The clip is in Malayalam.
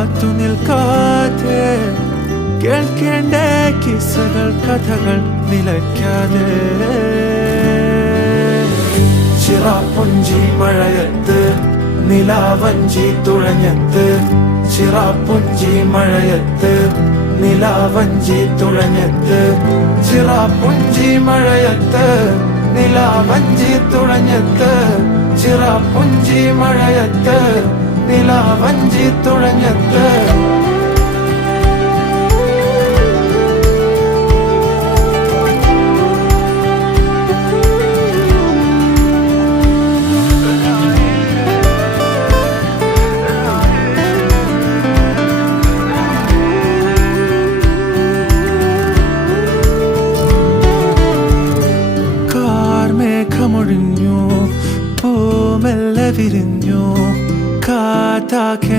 കാത്തു നിൽക്കാതെ കേൾക്കേണ്ട കിസ്സകൾ കഥകൾ നിലയ്ക്കാതെ ചിറാപ്പുഞ്ചി മഴയത്ത് നിലാവഞ്ചി തുഴഞ്ഞത്ത് ചിറാപ്പുഞ്ചി മഴയത്ത് നിലാവഞ്ചി തുഴഞ്ഞത്ത് ചിറാപ്പുഞ്ചി മഴയത്ത് നിലാവഞ്ചി തുഴഞ്ഞത്ത് ചിറാപ്പുഞ്ചി മഴയത്ത് നിലാവഞ്ചി തുഴഞ്ഞത്ത് മേഘമൊഴിഞ്ഞു പൂമെല്ലെ വിരിഞ്ഞു കാറ്റാകെ